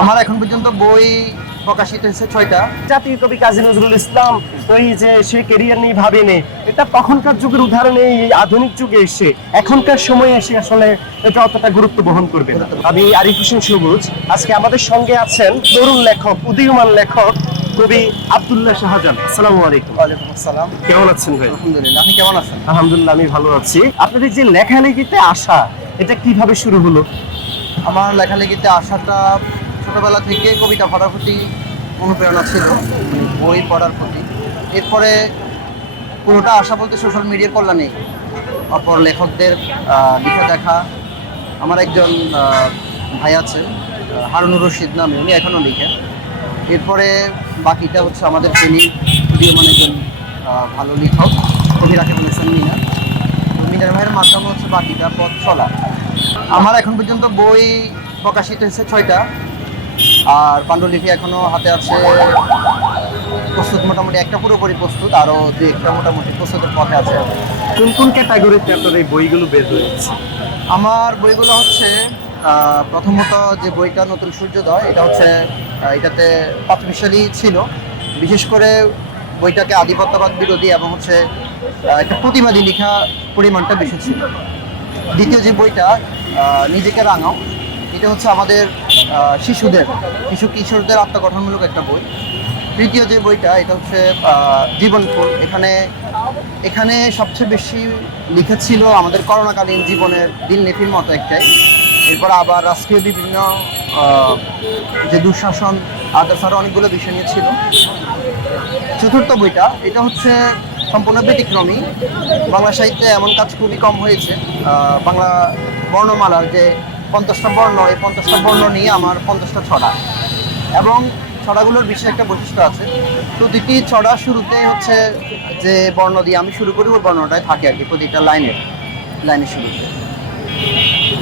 আমার এখন পর্যন্ত বই প্রকাশিত হয়েছে 6টা। জাতীয় কবি কাজী নজরুল ইসলাম ওই যে সে ক্যারিয়ার নিয়ে ভাবেনি, এটা তখনকার যুগের উদাহরণে এই আধুনিক যুগে এসে এখনকার সময়ে এসে আসলে এটা অতটা গুরুত্ব বহন করবে না। আমি আরিফ হোসেন সবুজ, আজকে আমাদের সঙ্গে আছেন তরুণ লেখক, উদীয়মান লেখক কবি আব্দুল্লাহ শাহজাহান। আসসালামু আলাইকুম। ওয়ালাইকুম আসসালাম। কেমন আছেন ভাই? আলহামদুলিল্লাহ, আপনি কেমন আছেন? আলহামদুলিল্লাহ আমি ভালো আছি। আপনাদের যে লেখালেখিতে আসা, এটা কিভাবে শুরু হলো? আমার লেখালেখিতে আসাটা ছোটবেলা থেকে কবিতা পড়ার প্রতি অনুপ্রেরণা ছিল, বই পড়ার প্রতি। এরপরে পুরোটা আশা বলতে সোশ্যাল মিডিয়ার কল্যাণে অপর লেখকদের লেখা দেখা। আমার একজন ভাই আছে হারুনুর রশিদ নামে, উনি এখনও লিখেন। এরপরে বাকিটা হচ্ছে আমাদের তিনি উদীয়মান একজন ভালো লেখক কবি রাখে বলেছেন মিনার। মিনার ভাইয়ের মাধ্যমে হচ্ছে বাকিটা পথ চলা। আমার এখন পর্যন্ত বই প্রকাশিত হয়েছে 6টা, আর পাণ্ডুলিপি এখনো হাতে আছে প্রস্তুত, মোটামুটি একটা পুরোপুরি প্রস্তুত, আরও দু একটা মোটামুটি প্রস্তুতের পথে আছে। কোন কোন ক্যাটাগরিতে আপনার এই বইগুলো বের হয়েছে? আমার বইগুলো হচ্ছে প্রথমত যে বইটা নতুন সূর্যোদয়, এটা হচ্ছে এটাতে পাঁচমিশালি ছিল। বিশেষ করে বইটাকে আধিপত্যবাদ বিরোধী এবং হচ্ছে একটা প্রতিবাদী লেখা পরিমাণটা বেশি ছিল। দ্বিতীয় যে বইটা নিজেকে রাঙাও, এটা হচ্ছে আমাদের শিশু কিশোরদের আত্মগঠনমূলক একটা বই। তৃতীয় যে বইটা, এটা হচ্ছে জীবনফুল। এখানে সবচেয়ে বেশি লিখেছিল আমাদের করোনাকালীন জীবনের দিনলিপির মতো একটাই। এরপর আবার রাষ্ট্রীয় বিভিন্ন যে দুঃশাসন আদার অনেকগুলো বিষয় নিয়ে ছিল। চতুর্থ বইটা, এটা হচ্ছে সম্পূর্ণ ব্যতিক্রমী। বাংলা সাহিত্যে এমন কাজ খুবই কম হয়েছে। বাংলা বর্ণমালার যে 50টা বর্ণ, এই 50টা বর্ণ নিয়ে আমার 50টা ছড়া, এবং ছড়াগুলোর বিশেষ একটা বৈশিষ্ট্য আছে। প্রতিটি ছড়া শুরুতে হচ্ছে যে বর্ণ দিয়ে আমি শুরু করি, ওই বর্ণটাই থাকে আর কি প্রতিটা লাইনের শুরুতে।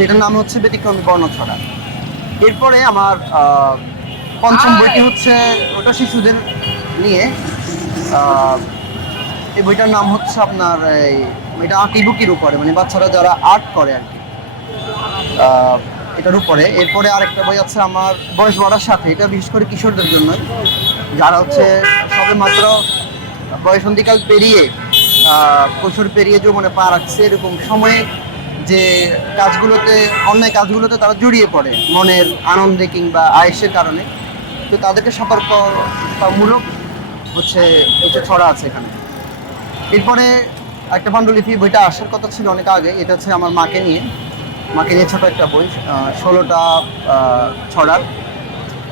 এটার নাম হচ্ছে ব্যতিক্রমী বর্ণ ছড়া। এরপরে আমার পঞ্চম বইটি হচ্ছে ওটা শিশুদের নিয়ে। এই বইটার নাম হচ্ছে আপনার এটা আঁকিবুকির উপরে, মানে বাচ্চারা যারা আর্ট করে আর কি, এটার উপরে। এরপরে আরেকটা বই আছে আমার বয়স বাড়ার সাথে, এটা বিশেষ করে কিশোরদের জন্য, যারা হচ্ছে সবে মাত্র বয়সন্ধিকাল পেরিয়ে কৈশোর পেরিয়ে যৌবনে পা রাখছে, এরকম সময়ে যে কাজগুলোতে, অন্যায় কাজগুলোতে তারা জড়িয়ে পড়ে মনের আনন্দে কিংবা আয়েসের কারণে। তো তাদেরকে সতর্কতামূলক হচ্ছে এটা ছড়া আছে এখানে। এরপরে একটা পাণ্ডুলিপি, বইটা আসার কথা ছিল অনেক আগে। এটা হচ্ছে আমার মাকে নিয়ে ছোট একটা বই, 16টা ছড়ার।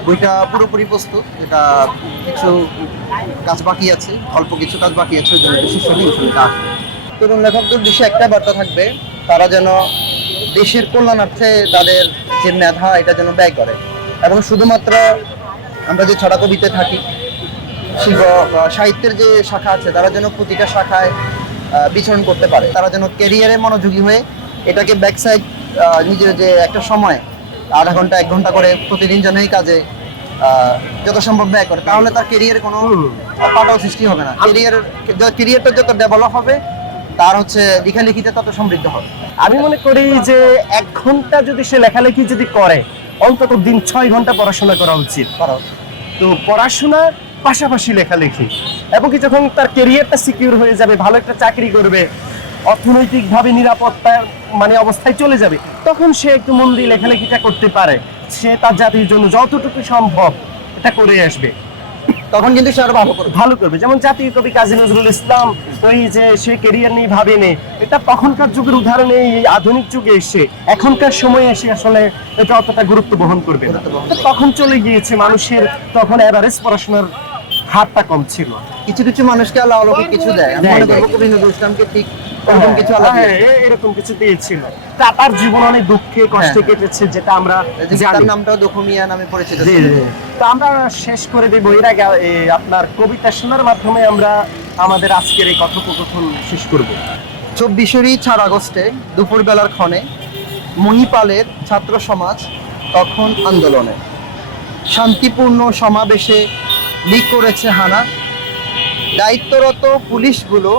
বইটা পুরোপুরি প্রস্তুত, এটা কিছু কাজ বাকি আছে, অল্প কিছু কাজ বাকি আছে, ওই জন্য বিশেষ বইটা। তরুণ লেখকদের উদ্দেশ্যে একটা বার্তা থাকবে, তারা যেন দেশের কল্যাণার্থে তাদের যে মেধা, এটা যেন ব্যয় করে। এবং শুধুমাত্র আমরা যে ছড়া কবিতে থাকি, সাহিত্যের যে শাখা আছে, তারা যেন প্রতিটা শাখায় বিচরণ করতে পারে। তারা যেন ক্যারিয়ারে মনোযোগী হয়ে এটাকে ব্যাকসাইড নিজের যে একটা সময় আধা ঘন্টা 1 ঘন্টা করে প্রতিদিন যেন এই কাজে যত সম্ভব ব্যয় করে, তাহলে তার ক্যারিয়ারে কোনো পাটাও সৃষ্টি হবে না। ক্যারিয়ারটা যত ডেভেলপ হবে, তার হচ্ছে লেখালেখিতে তত সমৃদ্ধ হবে। আমি মনে করি যে 1 ঘন্টা যদি সে লেখালেখি যদি করে, অন্তত দিন 6 ঘন্টা পড়াশোনা করা উচিত। তো পড়াশোনার পাশাপাশি লেখালেখি, এবং কি যখন তার ক্যারিয়ারটা সিকিউর হয়ে যাবে, ভালো একটা চাকরি করবে, অর্থনৈতিকভাবে নিরাপত্তার মানে অবস্থায় চলে যাবে, তখন সে একটু মন দিয়ে লেখালেখিটা করতে পারে। সে তার জাতির জন্য যতটুকু সম্ভব এটা করে আসবে, তখন কিন্তু সে আরো ভালো করবে। যেমন জাতীয় কবি কাজী নজরুল ইসলাম ওই যে সে ক্যারিয়ার নিয়ে ভাবেনি, এটা তখনকার যুগের উদাহরণে এই আধুনিক যুগে এসে এখনকার সময়ে এসে আসলে এটা অতটা গুরুত্ব বহন করবে না। তখন চলে গিয়েছে, মানুষের তখন এভারেজ পড়াশোনার হারটা কম ছিল। কিছু কিছু মানুষকে আল্লাহ অলৌকিক কিছু দেয়। আমি মনে করব কবি নজরুল ইসলামকে ঠিক এরকম কিছু আল্লাহ এরকম কিছু দিয়েছিল। তার জীবন অনেক দুঃখে কষ্টে কেটেছে, যেটা আমরা তার নামটাও দুঃখমিয়া নামে পরিচিত। তো আমরা শেষ করে দেব এর আগে আপনার কবিতা শোনার মাধ্যমে আমরা আমাদের আজকের এই কথোপকথন শেষ করব। 24 আগস্টে দুপুরবেলার ক্ষণে মহিপালের ছাত্র সমাজ তখন আন্দোলনে শান্তিপূর্ণ সমাবেশে লিক করেছে হানা। দায়িত্বরত পুলিশগুলো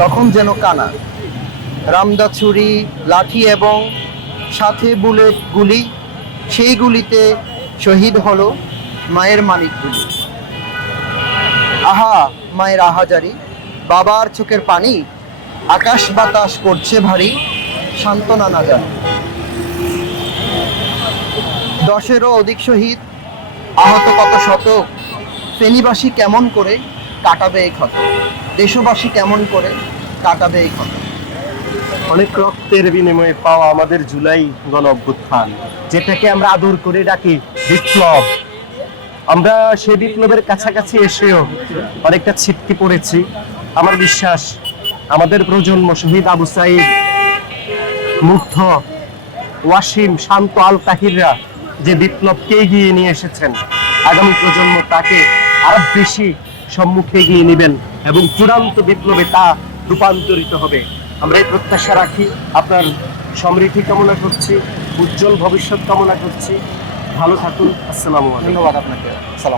তখন যেন কানা। রামদা ছুরি, লাঠি এবং সাথে বুলেট গুলি, সেই গুলিতে শহীদ হলো মায়ের মানিকগুলি। আহা মায়ের আহাজারি, বাবার চোখের পানি, আকাশ বাতাস করছে ভারী, সান্ত্বনা না জানি। 10-এরও অধিক শহীদ, আহত কত শত, ফেনীবাসী কেমন করে কাটাবে এই ক্ষত, দেশবাসী কেমন করে কাটাবে এই ক্ষত। অনেক রক্তের বিনিময়ে পাওয়া আমাদের জুলাই গণ অভ্যুত্থান, যেটাকে আমরা আদর করে ডাকি বিপ্লব, আমরা সেই বিপ্লবের কাছাকাছি এসেও অনেকটা ছিটকে পড়েছি। আমার বিশ্বাস আমাদের প্রজন্ম শহীদ আবু সাঈদ, মুগ্ধ, ওয়াসিম, শান্ত, আল তাহিররা যে বিপ্লবকে এগিয়ে নিয়ে এসেছেন, আগামী প্রজন্ম তাকে আরো বেশি সম্মুখে এগিয়ে নেবেন এবং চূড়ান্ত বিপ্লবে তা রূপান্তরিত হবে। আমরা এই প্রত্যাশা রাখি। আপনার সমৃদ্ধি কামনা করছি, উজ্জ্বল ভবিষ্যৎ কামনা করছি। ভালো থাকুন। আসসালামু আলাইকুম। ধন্যবাদ আপনাকে। সালাম।